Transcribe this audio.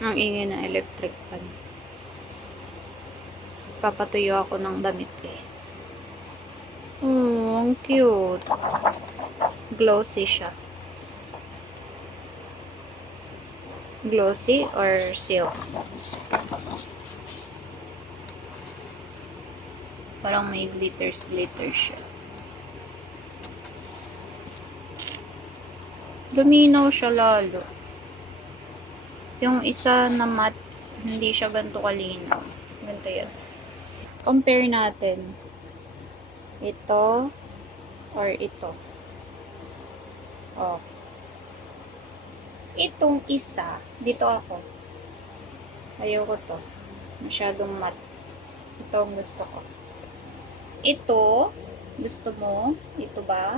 Ang ingay ng electric fan. Papatuyo ako ng damit eh. Oh, ang cute. Glossy siya. Glossy or silk? Parang may glitters siya. Luminaw siya lalo. Yung isa na matte, hindi siya ganito kalinaw. Ganito yan. Compare natin. Ito or ito. Oh. Itong isa, dito ako. Ayoko to. Masyadong matte. Ito ang gusto ko. Ito, gusto mo? Ito ba?